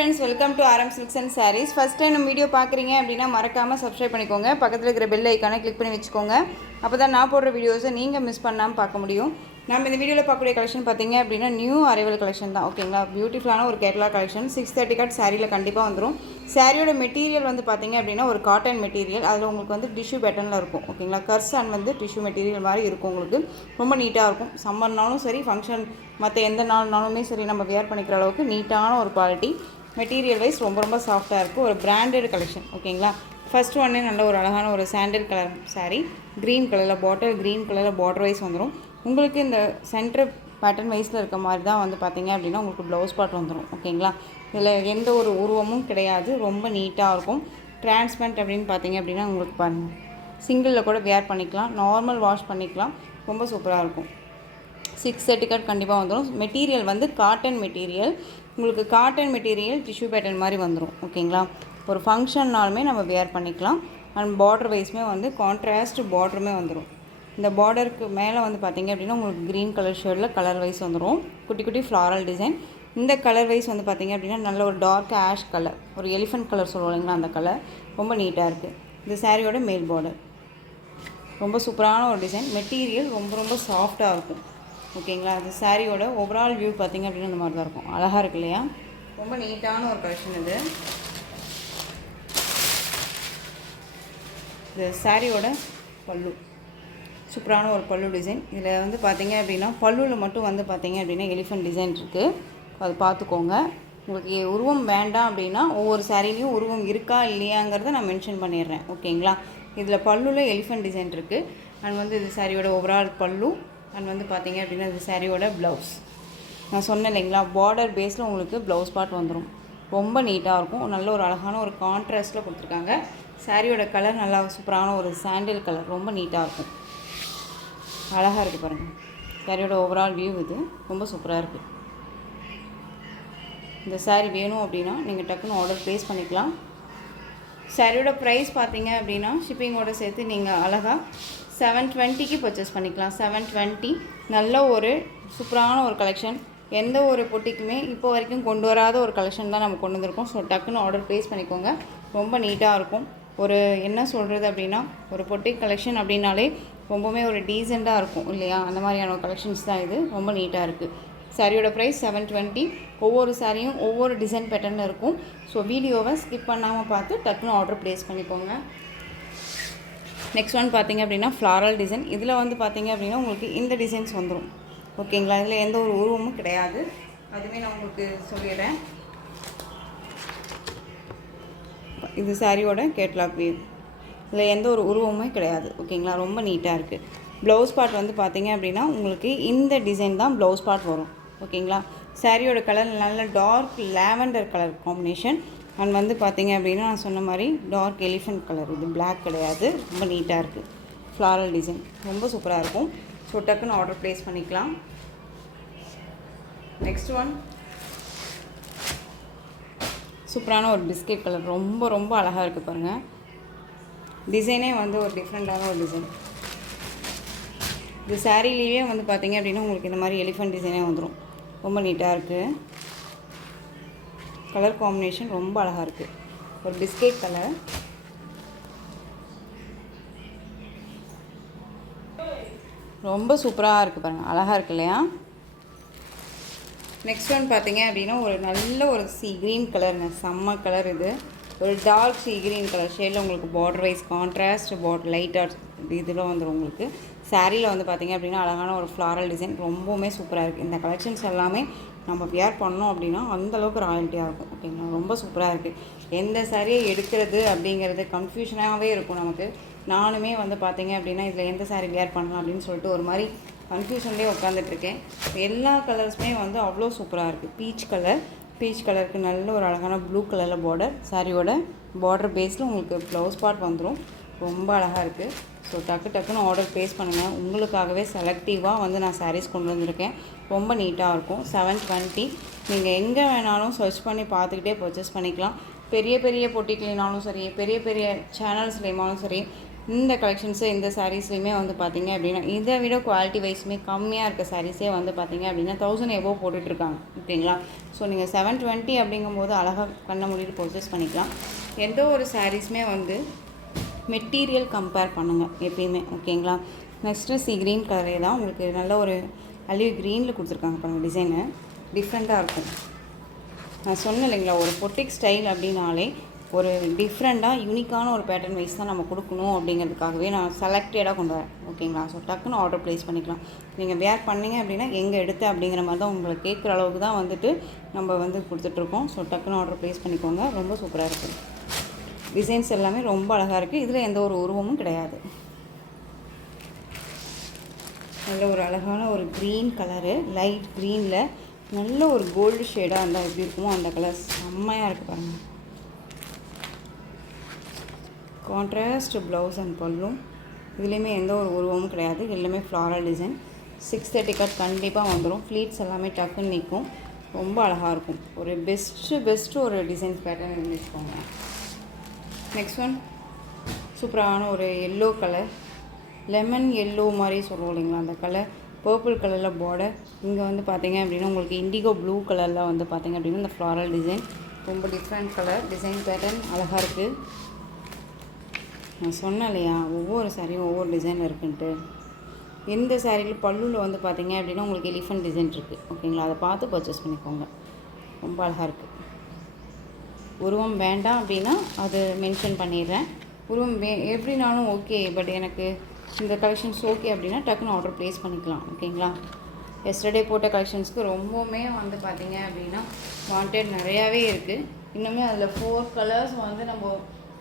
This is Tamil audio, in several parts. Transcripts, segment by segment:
friends, welcome to RM Silks and Sarees. First time நம்ம வீடியோ பார்க்குறீங்க அப்படின்னா மறக்காமல் சப்ஸ்கிரைப் பண்ணிக்கோங்க. பக்கத்தில் இருக்கிற பெல் ஐக்கானை கிளிக் பண்ணி வச்சுக்கோங்க. அப்போ தான் நான் போடுற வீடியோஸை நீங்கள் மிஸ் பண்ணாமல் பார்க்க முடியும். நம்ம இந்த வீடியோவில் பார்க்கக்கூடிய கலெக்ஷன் பார்த்தீங்க அப்படின்னா நியூ அரைவல் கலெக்ஷன் தான். ஓகேங்களா, பியூட்டிஃபுல்லான ஒரு கேட்லாக் கலெக்ஷன் 630 கட் சாரியில் கண்டிப்பாக வந்துடும். சாரியோட மெட்டீரியல் வந்து பார்த்தீங்க அப்படின்னா ஒரு காட்டன் மெட்டீரியல். அதில் உங்களுக்கு வந்து டிஷ்யூ பேட்டர்னில் இருக்கும். ஓகேங்களா, கர்ஸ் அண்ட் வந்து டிஷ்யூ மெட்டீரியல் மாதிரி இருக்கும். உங்களுக்கு ரொம்ப நீட்டாக இருக்கும். சம்மர்னாலும் சரி, ஃபங்க்ஷன் மற்ற எந்த நாளுமே சரி, நம்ம வியர் பண்ணிக்கிற அளவுக்கு நீட்டான ஒரு குவாலிட்டி. மெட்டீரியல் வைஸ் ரொம்ப ரொம்ப சாஃப்டாக இருக்குது. ஒரு பிராண்டட் கலெக்ஷன். ஓகேங்களா, ஃபர்ஸ்ட் ஒன்னே நல்ல ஒரு அழகான ஒரு சாண்டல் கலர் சாரீ, க்ரீன் கலரில் பாட்டில், க்ரீன் கலரில் பார்டர் வைஸ் வந்துடும். உங்களுக்கு இந்த சென்டர் பேட்டர்ன் வைஸில் இருக்க மாதிரி தான் வந்து பார்த்திங்க அப்படின்னா உங்களுக்கு ப்ளவுஸ் பார்ட் வந்துடும். ஓகேங்களா, இதில் எந்த ஒரு உருவமும் கிடையாது. ரொம்ப நீட்டாக இருக்கும். டிரான்ஸ்பரண்ட் அப்படின்னு பார்த்திங்க அப்படின்னா உங்களுக்கு பாருங்கள், சிங்கிளில் கூட வேர் பண்ணிக்கலாம், நார்மல் வாஷ் பண்ணிக்கலாம். ரொம்ப சூப்பராக இருக்கும். 630 கட் கண்டிப்பாக வந்துடும். மெட்டீரியல் வந்து காட்டன் மெட்டீரியல். உங்களுக்கு காட்டன் மெட்டீரியல் டிஷ்யூ பேட்டர்ன் மாதிரி வந்துடும். ஓகேங்களா, ஒரு ஃபங்க்ஷன்னாலுமே நம்ம வேர் பண்ணிக்கலாம். அண்ட் பார்டர் வைஸுமே வந்து கான்ட்ராஸ்ட் பார்டருமே வந்துடும். இந்த பார்டருக்கு மேலே வந்து பார்த்திங்க அப்படின்னா உங்களுக்கு க்ரீன் கலர் ஷேடில் கலர் வைஸ் வந்துடும். குட்டி குட்டி ஃப்ளாரல் டிசைன். இந்த கலர் வைஸ் வந்து பார்த்திங்க அப்படின்னா நல்ல ஒரு டார்க் ஆஷ் கலர், ஒரு எலிஃபென்ட் கலர் சொல்லுவோம் இல்லைங்களா, அந்த கலர் ரொம்ப நீட்டாக இருக்குது. இந்த சாரியோட மேல் பார்டர் ரொம்ப சூப்பரான ஒரு டிசைன். மெட்டீரியல் ரொம்ப ரொம்ப சாஃப்டாக இருக்கும். ஓகேங்களா, அது சாரியோட ஓவரால் வியூ பார்த்திங்க அப்படின்னா இந்த மாதிரி தான் இருக்கும். அழகாக இருக்கு இல்லையா, ரொம்ப நீட்டான ஒரு கலெக்ஷன் இது. இது சாரியோட பல்லு, சூப்பரான ஒரு பல்லு டிசைன். இதில் வந்து பார்த்திங்க அப்படின்னா பல்லுவில் மட்டும் வந்து பார்த்திங்க அப்படின்னா எலிஃபென்ட் டிசைன் இருக்குது. அது பார்த்துக்கோங்க. உங்களுக்கு உருவம் வேண்டாம் அப்படின்னா ஒவ்வொரு சாரிலையும் உருவம் இருக்கா இல்லையாங்கிறத நான் மென்ஷன் பண்ணிடுறேன். ஓகேங்களா, இதில் பல்லுவில் எலிஃபென்ட் டிசைன் இருக்குது. அண்ட் வந்து இது சாரியோட ஓவரால் பல்லு. அண்ட் வந்து பார்த்திங்க அப்படின்னா இது சாரியோட ப்ளவுஸ். நான் சொன்னேன் இல்லைங்களா, பார்டர் பேஸில் உங்களுக்கு ப்ளவுஸ் பார்ட் வந்துடும். ரொம்ப நீட்டாக இருக்கும். நல்ல ஒரு அழகான ஒரு கான்ட்ராஸ்ட்டில் கொடுத்துருக்காங்க. சாரியோட கலர் நல்லா சூப்பரான ஒரு சாண்டில் கலர், ரொம்ப நீட்டாக இருக்கும். அழகாக இருக்குது பாருங்கள். சாரியோட ஓவரால் வியூ இது ரொம்ப சூப்பராக இருக்குது. இந்த சாரீ வேணும் அப்படின்னா நீங்கள் டக்குன்னு ஆர்டர் ப்ளேஸ் பண்ணிக்கலாம். சாரியோட ப்ரைஸ் பார்த்தீங்க அப்படின்னா ஷிப்பிங்கோடு சேர்த்து நீங்கள் அழகாக 720க்கு பர்ச்சேஸ் பண்ணிக்கலாம். 720. நல்ல ஒரு சூப்பரான ஒரு கலெக்ஷன். எந்த ஒரு பொட்டிக்குமே இப்போ வரைக்கும் கொண்டு வராத ஒரு கலெக்ஷன் தான் நம்ம கொண்டு வந்திருக்கோம். ஸோ டக்குன்னு ஆர்டர் ப்ளேஸ் பண்ணிக்கோங்க. ரொம்ப நீட்டாக இருக்கும். ஒரு என்ன சொல்கிறது அப்படின்னா, ஒரு பொட்டிக் கலெக்ஷன் அப்படின்னாலே ரொம்பவுமே ஒரு டீசெண்டாக இருக்கும் இல்லையா, அந்த மாதிரியான ஒரு கலெக்ஷன்ஸ் தான் இது. ரொம்ப நீட்டாக இருக்குது. சாரியோட ப்ரைஸ் 720. ஒவ்வொரு சாரியும் ஒவ்வொரு டிசைன் பேட்டர்னில் இருக்கும். ஸோ வீடியோவை ஸ்கிப் பண்ணாமல் பார்த்து டக்குன்னு ஆர்டர் ப்ளேஸ் பண்ணிக்கோங்க. நெக்ஸ்ட் ஒன் பார்த்திங்க அப்படின்னா ஃப்ளாரல் டிசைன். இதில் வந்து பார்த்திங்க அப்படின்னா உங்களுக்கு இந்த டிசைன்ஸ் வந்துடும். ஓகேங்களா, இதில் எந்த ஒரு உருவமும் கிடையாது. அதுவே நான் உங்களுக்கு சொல்லிடுறேன். இது சாரியோட கேட்லாக் வியூ. இதில் எந்த ஒரு உருவமுமே கிடையாது. ஓகேங்களா, ரொம்ப நீட்டாக இருக்குது. ப்ளவுஸ் பார்ட் வந்து பார்த்திங்க அப்படின்னா உங்களுக்கு இந்த டிசைன் தான் ப்ளவுஸ் பார்ட் வரும். ஓகேங்களா, சாரியோட கலர் நல்ல dark lavender colour combination. And வந்து பார்த்திங்க அப்படின்னா நான் சொன்ன மாதிரி டார்க் எலிஃபென்ட் கலர். இது பிளாக் கிடையாது. ரொம்ப நீட்டாக இருக்குது. ஃப்ளாரல் டிசைன் ரொம்ப சூப்பராக இருக்கும். ஸோ டக்குன்னு ஆர்டர் ப்ளேஸ் பண்ணிக்கலாம். நெக்ஸ்ட் ஒன் சூப்பரான ஒரு பிஸ்கெட் கலர். ரொம்ப ரொம்ப அழகாக இருக்குது பாருங்கள். டிசைனே வந்து ஒரு டிஃப்ரெண்ட்டான ஒரு டிசைன். இது சாரீலேயே வந்து பார்த்திங்க அப்படின்னா உங்களுக்கு இந்த மாதிரி எலிஃபென்ட் டிசைனே வந்துடும். ரொம்ப நீட்டாக இருக்குது. கலர் காம்பினேஷன் ரொம்ப அழகாக இருக்குது. ஒரு பிஸ்கெட் கலர். ரொம்ப சூப்பராக இருக்குது பாருங்கள். அழகாக இருக்குது இல்லையா. நெக்ஸ்ட் ஒன் பார்த்திங்க அப்படின்னா ஒரு நல்ல ஒரு சீ க்ரீன் கலருங்க. செம்ம கலர் இது. ஒரு டார்க் சீ க்ரீன் கலர் ஷேடில் உங்களுக்கு பார்டர் வைஸ் கான்ட்ராஸ்ட் பார்டர் லைட்டாக இதில் வந்துடும். உங்களுக்கு சாரியில் வந்து பார்த்திங்க அப்படின்னா அழகான ஒரு ஃப்ளாரல் டிசைன். ரொம்பவுமே சூப்பராக இருக்குது. இந்த கலெக்ஷன்ஸ் எல்லாமே நம்ம வியர் பண்ணோம் அப்படின்னா அந்தளவுக்கு ராயல்ட்டியாக இருக்கும். ஓகேங்களா, ரொம்ப சூப்பராக இருக்குது. எந்த சாரியை எடுக்கிறது அப்படிங்கிறது கன்ஃபியூஷனாகவே இருக்கும் நமக்கு. நானுமே வந்து பார்த்திங்க அப்படின்னா இதில் எந்த சாரீ வியர் பண்ணலாம் அப்படின்னு சொல்லிட்டு ஒரு மாதிரி கன்ஃபியூஷன்லேயே உட்காந்துட்ருக்கேன். எல்லா கலர்ஸுமே வந்து அவ்வளோ சூப்பராக இருக்குது. பீச் கலருக்கு நல்ல ஒரு அழகான ப்ளூ கலரில் பார்டர். சாரியோட பார்டர் பேஸில் உங்களுக்கு ப்ளவுஸ் பார்ட் வந்துடும். ரொம்ப அழகாக இருக்குது. ஸோ டக்குன்னு ஆர்டர் ப்ளேஸ் பண்ணுங்கள். உங்களுக்காகவே செலக்டிவாக வந்து நான் சாரீஸ் கொண்டு வந்திருக்கேன். ரொம்ப நீட்டாக இருக்கும். 720. நீங்கள் எங்கே வேணாலும் சர்ச் பண்ணி பார்த்துக்கிட்டே பர்ச்சேஸ் பண்ணிக்கலாம். பெரிய பெரிய பொட்டிக்லேனாலும் சரி, பெரிய பெரிய சேனல்ஸ்லேயும் சரி, இந்த கலெக்ஷன்ஸு இந்த சாரீஸ்லையுமே வந்து பார்த்திங்க அப்படின்னா இதை விட குவாலிட்டி வைஸுமே கம்மியாக இருக்க சாரீஸே வந்து பார்த்திங்க அப்படின்னா 1000 எபோவ் போட்டுட்ருக்காங்க ஓகேங்களா. ஸோ நீங்கள் 720 அப்படிங்கும்போது அழகாக கண்ணை மூடிட்டு பர்ச்சேஸ் பண்ணிக்கலாம். எந்த ஒரு சாரீஸுமே வந்து மெட்டீரியல் கம்பேர் பண்ணுங்கள் எப்பயுமே ஓகேங்களா. நெக்ஸ்ட்டு சி க்ரீன் கலரே தான் உங்களுக்கு நல்ல ஒரு அலிவ் க்ரீனில் கொடுத்துருக்காங்க பாருங்கள். டிசைனு டிஃப்ரெண்ட்டாக இருக்கும். நான் சொன்னேன் இல்லைங்களா, ஒரு பொட்டிக் ஸ்டைல் அப்படின்னாலே ஒரு டிஃப்ரெண்ட்டாக யூனிக்கான ஒரு பேட்டர்ன் வைஸ் தான் நம்ம கொடுக்கணும் அப்படிங்கிறதுக்காகவே நான் செலக்டடாக கொண்டு வரேன் ஓகேங்களா. ஸோ டக்குன்னு ஆர்டர் ப்ளேஸ் பண்ணிக்கலாம். நீங்கள் வேர் பண்ணிங்க அப்படின்னா எங்கே எடுத்து அப்படிங்கிற மாதிரி தான் உங்களை கேட்குற அளவுக்கு தான் வந்துட்டு நம்ம வந்து கொடுத்துட்ருக்கோம். ஸோ டக்குன்னு ஆர்டர் ப்ளேஸ் பண்ணிக்கோங்க. ரொம்ப சூப்பராக இருக்குது. டிசைன்ஸ் எல்லாமே ரொம்ப அழகாக இருக்குது. இதில் எந்த ஒரு உருவமும் கிடையாது. நல்ல ஒரு அழகான ஒரு க்ரீன் கலரு, லைட் க்ரீனில் நல்ல ஒரு கோல்டு ஷேடாக இருந்தால் எப்படி இருக்குமோ அந்த கலர் செம்மையாக இருக்குது பாருங்கள். கான்ட்ராஸ்ட் ப்ளவுஸ் அண்ட் பல்லும். இதுலேயுமே எந்த ஒரு உருவமும் கிடையாது. எல்லாமே ஃப்ளாரல் டிசைன். 630 கட் கண்டிப்பாக வந்துடும். ஃப்ளீட்ஸ் எல்லாமே டக்குன்னு நிற்கும். ரொம்ப அழகாக இருக்கும். ஒரு பெஸ்ட்டு ஒரு டிசைன்ஸ் பேட்டர்ன் வச்சுக்கோங்க. நெக்ஸ்ட் ஒன் சூப்பரான ஒரு எல்லோ கலர், லெமன் எல்லோ மாதிரி சொல்லுவோம் இல்லைங்களா அந்த கலர். பர்பிள் கலரில் பார்டர். இங்கே வந்து பார்த்தீங்க அப்படின்னா உங்களுக்கு இண்டிகோ ப்ளூ கலரில் வந்து பார்த்தீங்க அப்படின்னா இந்த ஃப்ளாரல் டிசைன். ரொம்ப டிஃப்ரெண்ட் கலர் டிசைன் பேட்டர்ன் அழகாக இருக்குது. நான் சொன்னேன் இல்லையா ஒவ்வொரு சாரியும் ஒவ்வொரு டிசைன் இருக்குன்ட்டு. எந்த சாரியில் பல்லுவில் வந்து பார்த்தீங்க அப்படின்னா உங்களுக்கு எலிஃபண்ட் டிசைன் இருக்குது ஓகேங்களா. அதை பார்த்து பர்ச்சேஸ் பண்ணிக்கோங்க. ரொம்ப அழகாக இருக்குது. உருவம் வேண்டாம் அப்படின்னா அது மென்ஷன் பண்ணிடுறேன். உருவம் எப்படினாலும் ஓகே, பட் எனக்கு இந்த கலெக்ஷன்ஸ் ஓகே அப்படின்னா டக்குன்னு ஆர்டர் ப்ளேஸ் பண்ணிக்கலாம் ஓகேங்களா. எஸ்டர்டே போட்ட கலெக்ஷன்ஸ்க்கு ரொம்பவுமே வந்து பார்த்திங்க அப்படின்னா வாண்டட் நிறையாவே இருக்குது. இன்னுமே அதில் 4 கலர்ஸ் வந்து நம்ம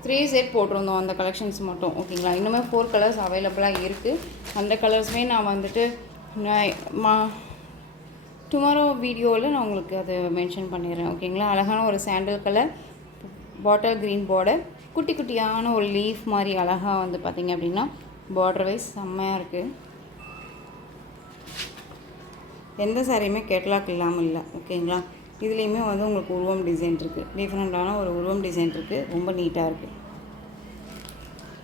3 செட் போட்டிருந்தோம் அந்த கலெக்ஷன்ஸ் மட்டும் ஓகேங்களா. இன்னுமே 4 கலர்ஸ் அவைலபிளாக இருக்குது. அந்த கலர்ஸுமே நான் வந்துட்டு டுமாரோ வீடியோவில் நான் உங்களுக்கு அதை மென்ஷன் பண்ணிடுறேன் ஓகேங்களா. அழகான ஒரு sandal colour, bottle green border, குட்டி குட்டியான ஒரு லீஃப் மாதிரி அழகாக வந்து பார்த்திங்க அப்படின்னா பார்டர் வைஸ் செம்மையாக இருக்குது. எந்த சாரியுமே கேட்லாக் இல்லாமல் இல்லை ஓகேங்களா. இதுலேயுமே வந்து உங்களுக்கு உருவம் டிசைன் இருக்குது. டிஃப்ரெண்ட்டான ஒரு உருவம் டிசைன் இருக்குது. ரொம்ப நீட்டாக இருக்குது.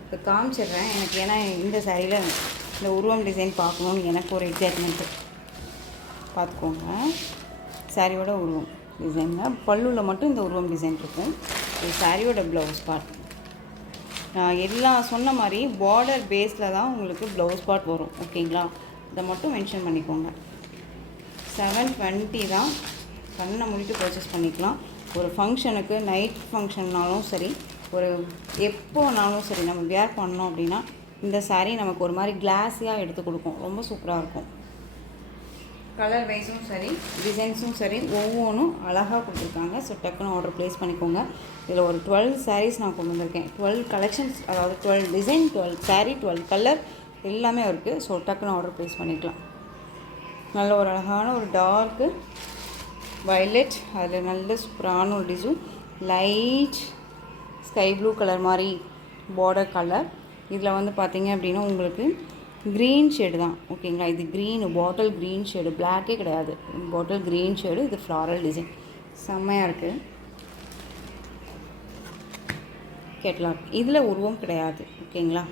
இப்போ காமிச்சிடுறேன். எனக்கு ஏன்னா இந்த சாரியில் இந்த உருவம் டிசைன் பார்க்கணுன்னு எனக்கு ஒரு எக்ஸைட்மெண்ட்டு. பார்த்துக்கோங்க. சாரியோட உருவம் டிசைனில் பல்லுவில் மட்டும் இந்த உருவம் டிசைன் இருக்கும். இது சாரியோட ப்ளவுஸ் பார்ட். நான் எல்லாம் சொன்ன மாதிரி பார்டர் பேஸில் தான் உங்களுக்கு ப்ளவுஸ் பார்ட் வரும் ஓகேங்களா. இதை மட்டும் மென்ஷன் பண்ணிக்கோங்க. 720 தான். கண்ணை மூடிட்டு பர்ச்சேஸ் பண்ணிக்கலாம். ஒரு ஃபங்க்ஷனுக்கு நைட் ஃபங்க்ஷன்னாலும் சரி, ஒரு எப்போனாலும் சரி நம்ம வேர் பண்ணோம் அப்படின்னா இந்த சாரீ நமக்கு ஒரு மாதிரி கிளாஸியாக எடுத்து கொடுக்கும். ரொம்ப சூப்பராக இருக்கும். கலர் வைஸும் சரி, டிசைன்ஸும் சரி, ஒவ்வொன்றும் அழகாக கொடுத்துருக்காங்க. ஸோ டக்குன்னு ஆர்டர் ப்ளேஸ் பண்ணிக்கோங்க. இதில் ஒரு 12 சாரீஸ் நான் கொண்டு வந்திருக்கேன். 12 கலெக்ஷன்ஸ், அதாவது 12 டிசைன், 12 சாரீ, 12 கலர் எல்லாமே இருக்குது. ஸோ டக்குன்னு ஆர்டர் ப்ளேஸ் பண்ணிக்கலாம். நல்ல ஒரு அழகான ஒரு டார்க்கு வயலட், அதில் நல்ல சூப்பரான ஒரு design, light sky blue colour மாதிரி பார்டர் கலர். இதில் வந்து பார்த்திங்க அப்படின்னா உங்களுக்கு க்ரீன் ஷேடு தான் ஓகேங்களா. இது க்ரீன், பாட்டில் க்ரீன் ஷேடு, பிளாக்கே கிடையாது, பாட்டில் க்ரீன் ஷேடு. இது ஃப்ளாரல் டிசைன் செம்மையாக இருக்குது. கேட்லாக். இதில் உருவம் கிடையாது ஓகேங்களா.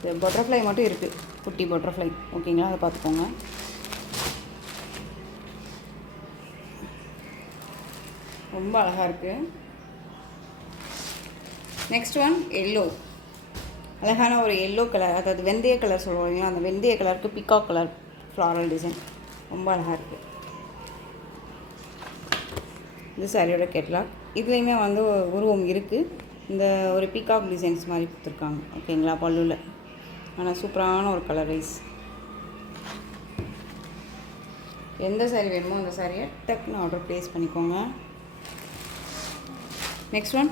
இது பட்டர்ஃப்ளை மட்டும் இருக்குது, குட்டி பட்டர்ஃப்ளை ஓகேங்களா. அதை பார்த்துக்கோங்க. ரொம்ப அழகாக இருக்குது. Next one yellow. அழகான ஒரு எல்லோ கலர், அதாவது வெந்தய கலர் சொல்லுவோம் இல்லைங்களா. அந்த வெந்தய கலருக்கு பிகாக் கலர் ஃப்ளாரல் டிசைன் ரொம்ப அழகாக இருக்குது. இது சாரியோட கேட்லாக். இதுலேயுமே வந்து உருவம் இருக்குது. இந்த ஒரு பீகாக் டிசைன்ஸ் மாதிரி கொடுத்துருக்காங்க ஓகேங்களா பல்லுவில். ஆனால் சூப்பரான ஒரு கலர் வைஸ். எந்த சாரீ வேணுமோ அந்த சாரியை டக்குன்னு ஆர்டர் ப்ளேஸ் பண்ணிக்கோங்க. Next one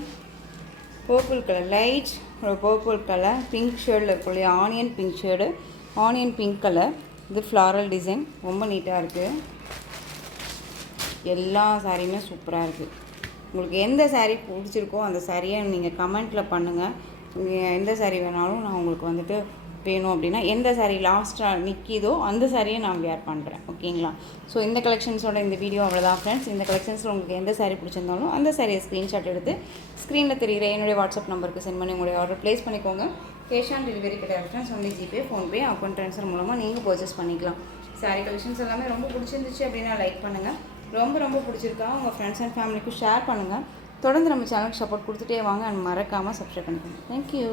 purple colour, light ஒரு பர்பிள் கலர், பிங்க் ஷேடில் இருக்கும் இல்லையா, onion pink shade, onion pink colour. இது ஃப்ளாரல் டிசைன் ரொம்ப நீட்டாக இருக்குது. எல்லா சாரியுமே சூப்பராக இருக்குது. உங்களுக்கு எந்த சாரீ பிடிச்சிருக்கோ அந்த சாரியை நீங்கள் கமெண்ட்டில் பண்ணுங்கள். நீங்கள் எந்த சாரீ வேணாலும் நான் உங்களுக்கு வந்துட்டு வேணும் அப்படின்னா எந்த சாரீ லாஸ்ட்டாக நிற்கிதோ அந்த சாரியை நான் வேர் பண்ணுறேன். ஓகேங்களா? ஸோ இந்த கலெக்ஷன்ஸோட இந்த வீடியோ அவ்வளோதான் ஃப்ரெண்ட்ஸ். இந்த கலெக்ஷன்ஸில் உங்களுக்கு எந்த சாரீ பிடிச்சிருந்தாலும் அந்த சாரியை ஸ்க்ரீன்ஷாட் எடுத்து ஸ்க்ரீனில் தெரிகிற என்னுடைய வாட்ஸ்அப் நம்பருக்கு சென்ட் பண்ணி உங்களுடைய ஆர்டர் ப்ளேஸ் பண்ணிக்கோங்க. கேஷ் ஆன் டெலிவரி கிடையாது friends. Only GPay, PhonePe, account transfer மூலமாக நீங்கள் பர்ச்சேஸ் பண்ணிக்கலாம். சாரீ கலெக்ஷன்ஸ் எல்லாமே ரொம்ப பிடிச்சிருந்துச்சு அப்படின்னா லைக் பண்ணுங்கள். ரொம்ப பிடிச்சிருக்கா உங்கள் ஃப்ரெண்ட்ஸ் அண்ட் ஃபேமிலிக்கும் ஷேர் பண்ணுங்கள். தொடர்ந்து நம்ம சேனலுக்கு சப்போர்ட் கொடுத்துட்டே வாங்க அண்ட் மறக்காமல் சப்ஸ்கிரைப் பண்ணிக்கோங்க. தேங்க்யூ.